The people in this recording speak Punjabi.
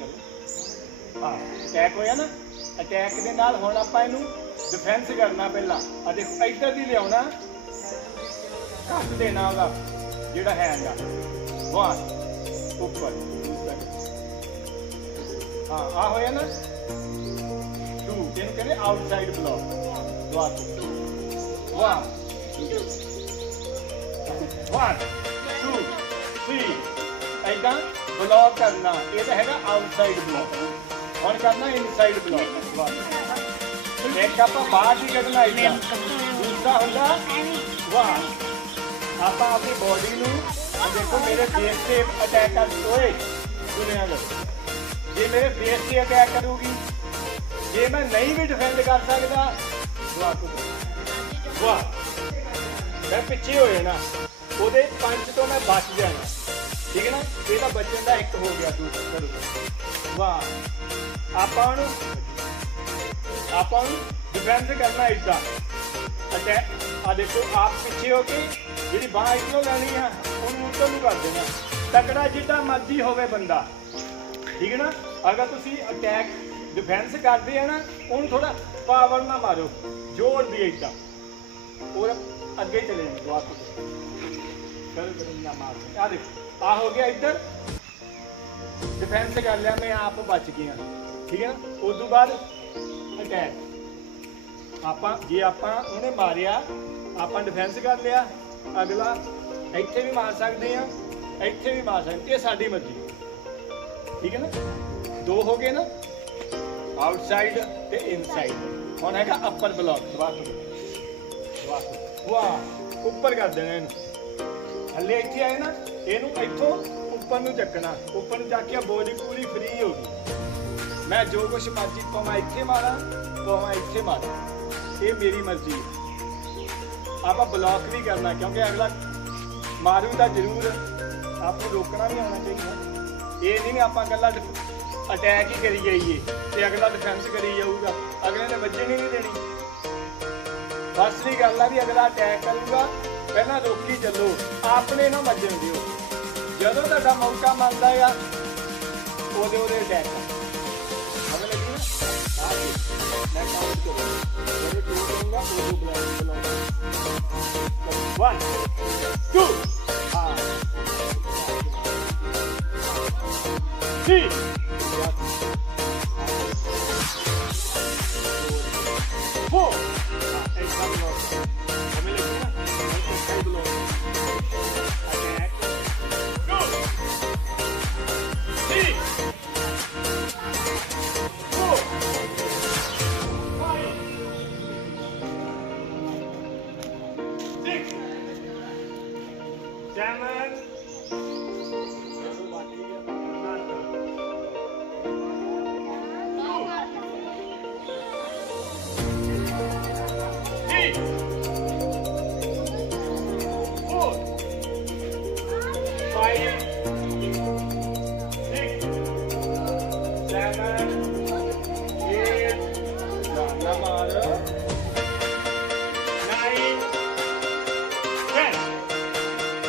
ਕਰ ਲਓ ਅਟੈਕ ਹੋਇਆ ਨਾ ਅਟੈਕ ਦੇ ਨਾਲ ਹੁਣ ਆਪਾਂ ਇਹਨੂੰ ਡਿਫੈਂਸ ਕਰਨਾ ਪਹਿਲਾਂ। ਆ ਦੇਖੋ, ਇੱਧਰ ਦੀ ਲਿਆਉਣਾ ਕੱਟ ਦੇਣਾ ਉਹਦਾ ਜਿਹੜਾ ਹੈਂਡ ਆ। ਵਾਹ ਉੱਪਰ। ਹਾਂ ਆ ਹੋਇਆ ਨਾ। ਟੂ ਜਿਹਨੂੰ ਕਹਿੰਦੇ ਆਊਟਸਾਈਡ ਬਲੌਕ ਵਾਹ ਵਾਹ ਵਾਹ 2 3 ਐਦਾਂ ਬਲੌਕ ਕਰਨਾ ਇਹ ਤਾਂ ਹੈਗਾ ਆਊਟਸਾਈਡ ਬਲੌਕ ਹੁਣ ਕਰਨਾ ਇਨਸਾਈਡ ਬਲੌਕ ਇੱਕ ਆਪਾਂ ਬਾਹਰ ਦੀ ਕੱਢਣਾ ਐਦਾਂ ਦੂਸਰਾ ਹੁੰਦਾ ਵਨ ਆਪਾਂ ਆਪਣੀ ਬੋਡੀ ਨੂੰ ਦੇਖੋ ਮੇਰੇ ਫੇਸ ਤੇ ਅਟੈਕ ਕਰ ਓਏ। ਸੁਣਿਆ ਲੋ ਜੇ ਮੇਰੇ ਫੇਸ ਤੇ ਅਟੈਕ ਕਰੂਗੀ ਜੇ ਮੈਂ ਨਹੀਂ ਵੀ ਡਿਫੈਂਡ ਕਰ ਸਕਦਾ ਕੋ ਵਾਹ। ਮੈਂ ਪਿੱਛੇ ਹੋ ਜਾਣਾ। ਉਹਦੇ ਪੰਜ ਤੋਂ ਮੈਂ ਬਚ ਜਾਣਾ। ਠੀਕ ਹੈ ਨਾ? ਇਹ ਤਾਂ ਬਚਣ ਦਾ ਇੱਕ ਹੋ ਗਿਆ ਦੂਸਰਾ ਕਰੋ ਵਾਹ। ਆਪਾਂ ਨੂੰ ਆਪਾਂ ਨੂੰ ਡਿਫੈਂਸ ਕਰਨਾ ਇਦਾਂ ਅਟੈਕ ਆ ਦੇਖੋ, ਆਪ ਪਿੱਛੇ ਹੋ ਕੇ ਜਿਹੜੀ ਬਾਹ ਇੱਥੋਂ ਲੈਣੀ ਆ, ਉਹਨੂੰ ਉੱਤੋਂ ਨੂੰ ਕਰ ਦੇਣਾ। ਤਕੜਾ ਜਿੱਦਾਂ ਮਰਜ਼ੀ ਹੋਵੇ ਬੰਦਾ। ਠੀਕ ਹੈ ਨਾ? ਅਗਰ ਤੁਸੀਂ ਅਟੈਕ ਡਿਫੈਂਸ ਕਰਦੇ ਆ ਨਾ, ਉਹਨੂੰ ਥੋੜਾ ਪਾਵਰ ਨਾਲ ਮਾਰੋ। ਜ਼ੋਰ ਦੀ ਇਦਾਂ ਔਰ ਅੱਗੇ ਚਲੇ ਜਾਓ ਦੁਆ ਕਰੋ ਕਰ ਨਾ ਮਾਰ ਆ ਦੇਖੋ। ਆ ਹੋ ਗਿਆ ਇੱਧਰ ਡਿਫੈਂਸ ਕਰ ਲਿਆ ਮੈਂ ਆਪ ਬਚ ਗਿਆ ਠੀਕ ਹੈ ਨਾ ਉਸ ਤੋਂ ਬਾਅਦ ਅਟੈਕ ਆਪਾਂ ਜੇ ਆਪਾਂ ਉਹਨੇ ਮਾਰਿਆ ਆਪਾਂ ਡਿਫੈਂਸ ਕਰ ਲਿਆ ਅਗਲਾ ਇੱਥੇ ਵੀ ਮਾਰ ਸਕਦੇ ਆ ਇੱਥੇ ਵੀ ਮਾਰ ਸਕਦੇ ਇਹ ਸਾਡੀ ਮਰਜ਼ੀ ਠੀਕ ਹੈ ਨਾ ਦੋ ਹੋ ਗਏ ਨਾ ਆਊਟਸਾਈਡ ਤੇ ਇਨਸਾਈਡ ਹੁਣ ਹੈਗਾ ਅੱਪਰ ਬਲੌਕ ਦਬਾ ਕੇ ਦਬਾ ਕੇ ਵਾਹ ਉੱਪਰ ਕਰ ਦੇਣਾ ਇਹਨੂੰ ਥੱਲੇ ਇੱਥੇ ਆਏ ਨਾ ਇਹਨੂੰ ਇੱਥੋਂ ਉੱਪਰ ਨੂੰ ਚੱਕਣਾ। ਉੱਪਰ ਨੂੰ ਚੱਕ ਕੇ ਬੋਡੀ ਪੂਰੀ ਫ੍ਰੀ ਹੋ ਗਈ। ਮੈਂ ਜੋ ਕੁਛ ਮਰਜ਼ੀ ਪਾਵਾਂ ਇੱਥੇ ਮਾਰਾਂ ਪਾਵਾਂ ਇੱਥੇ ਮਾਰਾਂ। ਇਹ ਮੇਰੀ ਮਰਜ਼ੀ ਹੈ। ਆਪਾਂ ਬਲੌਕ ਵੀ ਕਰਨਾ, ਕਿਉਂਕਿ ਅਗਲਾ ਮਾਰੂ ਤਾਂ ਜ਼ਰੂਰ। ਆਪ ਨੂੰ ਰੋਕਣਾ ਵੀ ਆਉਣਾ ਚਾਹੀਦਾ। ਇਹ ਨਹੀਂ ਵੀ ਆਪਾਂ ਇਕੱਲਾ ਅਟੈਕ ਹੀ ਕਰੀ ਜਾਈਏ ਤੇ ਅਗਲਾ ਡਿਫੈਂਸ ਕਰੀ ਜਾਊਗਾ। ਅਗਲੇ ਨੇ ਵੱਜਣ ਹੀ ਨਹੀਂ ਦੇਣੀ। ਫਸਲੀ ਗੱਲ ਆ ਵੀ ਅਗਲਾ ਅਟੈਕ ਕਰੂਗਾ। ਪਹਿਲਾਂ ਰੋਕੀ ਚੱਲੋ, ਆਪਣੇ ਨਾ ਮੱਜਣ ਦਿਓ। ਜਦੋਂ ਤੁਹਾਡਾ ਮੌਕਾ ਮੰਗਦਾ ਆ, ਉਹਦੇ ਉਹਦੇ ਅਟੈਕ ਸਮਝ ਲੱਗੀ ਨਾ? ਆ ਜੀ ਮੈਂ ਕਾਊਂਟ ਕਰੂੰਗਾ। ਜਦੋਂ ਟੂ ਬਲੈਕ 1 2 3 4 Amen.